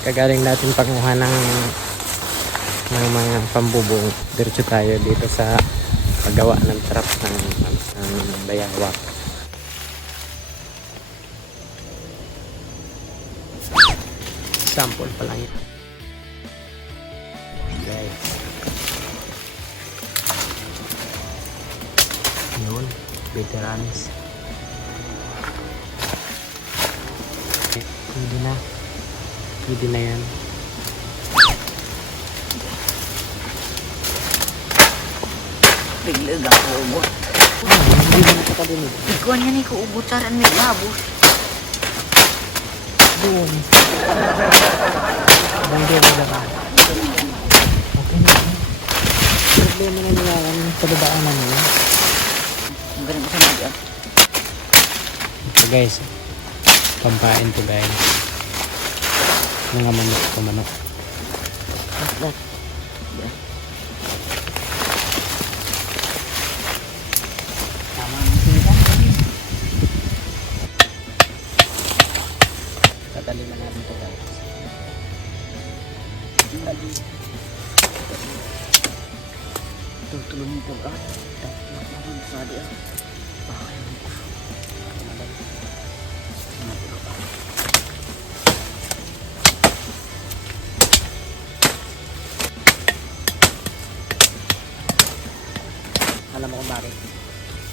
Kagaling natin panguha ng mga pambubong. Diretso tayo dito sa paggawa ng trap ng bayawak. Sample pa lang ito. Guys. Yun. Veteranis. Hindi na. Hindi na yan. Biglag ako ubot. Hindi na nakakadinig. Ikaw niya ni ko ubot saran may labos. Doon. Hindi na naman. Okay na. Problema na nila ang palabaanan nila. Ang ganun ko sa mga diyan. Ito guys. Pampain to guys. Mga manok to manok. Lat. Tama ang sila. Tataliman natin to guys. Tulong ko ka. Dapat naman sa diyan. Bakit mo? Alam mo kung bakit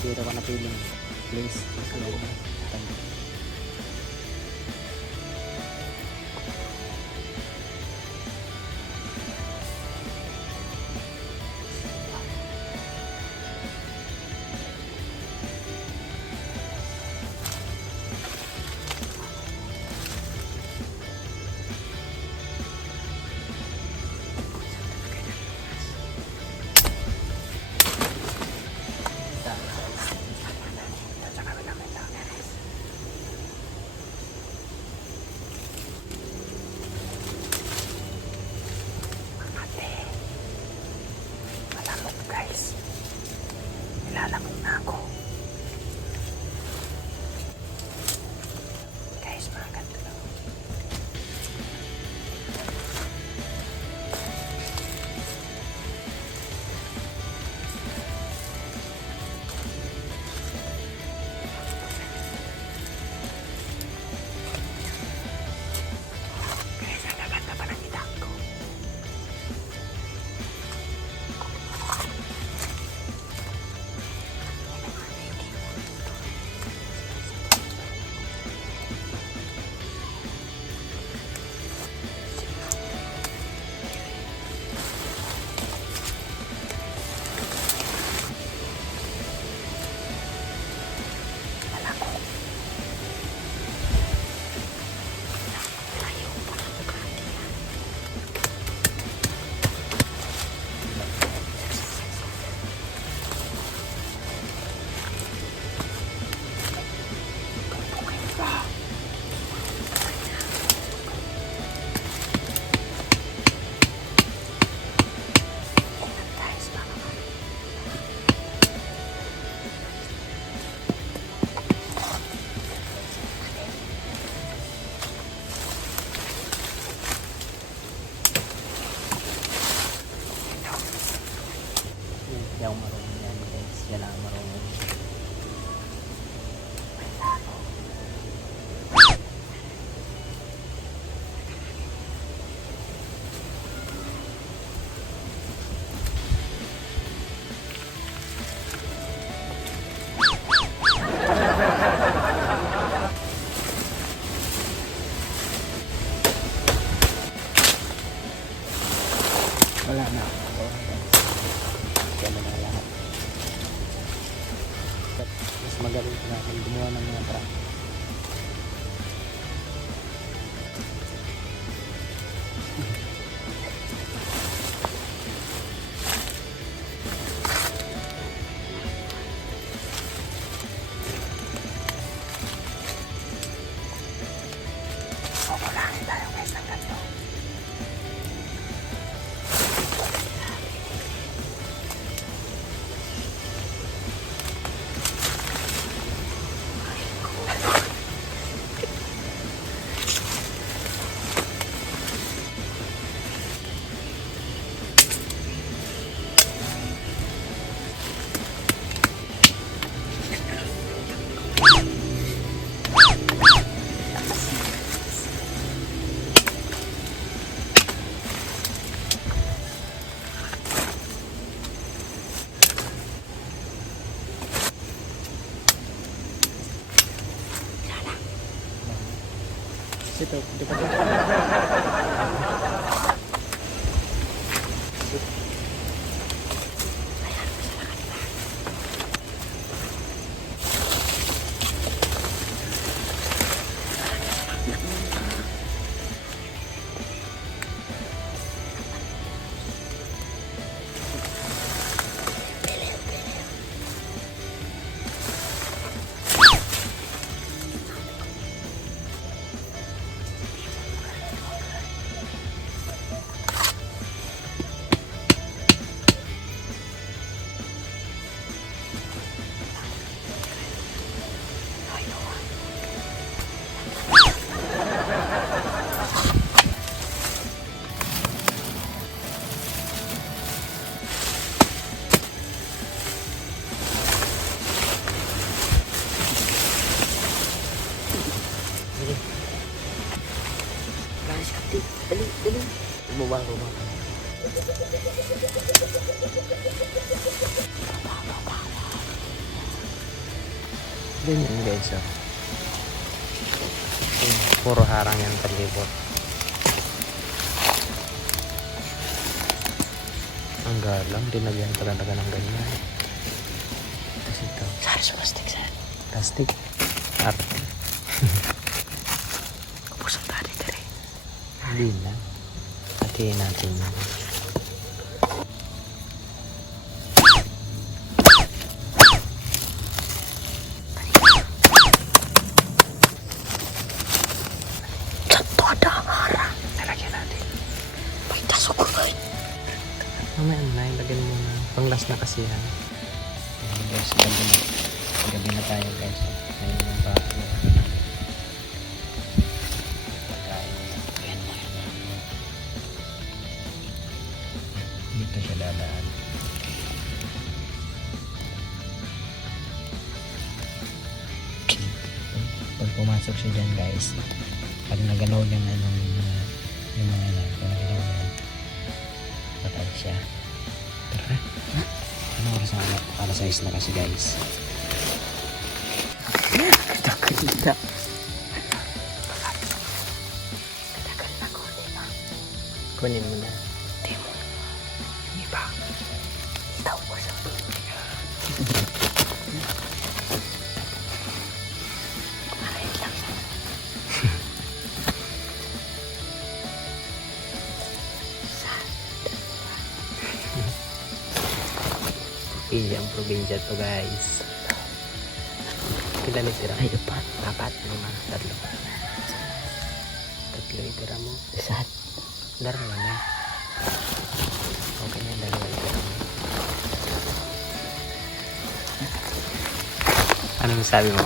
dito ka napiling place sa loob. Guys, nilalamog na ako. Guys, mga ganito lang. Guys, ang gaganda pa ng itak ko. Hindi ako marunong yan guys. Yan ang marunong. Wala na ako. Kaya na lahat. Mas magaling natin gumawa ng mga trap. Kukulangin tayo guys ng ganito. Dito, dito. Guys, kapti. Dali, dali. Bumaba, bumaba. Ganyan guys, oh. Puro harang yan palibot. Ang galang, dinagyan pa talaga ng ganyan. Tapos ito. Sar, sa plastic, sar. Plastic. Arte. Kapusang tadi, tari. Hindi na. Hatiin natin yun. Santo ada harang. Nalagyan natin. May tasukulan. Mamaya na, ilagyan mo na. Panglas na kasi yan. Ayan guys, gabi na. Gabi na tayo guys. Ngayon yung bago. Ayan mo, ayan mo. Dito siya dadaan. Pag pumasok siya dyan guys, pag nagalaw yung anong yung mga yan, pag nagalaw yan, patay siya. Tara. Ano oras na anak? Alas 6 na kasi guys. Kita. Katagal na ko, di ba? Kunin mo na. Di mo. Di ba? Tao ko sa kumain lang. Iya, ang probinsya to guys. Ilan itira? Ay, dapat. Apat, lima, tatlo. Tatlo itira mo. Saan? Dalawa na. Okay na, dalawa itira mo. Ano sabi mo?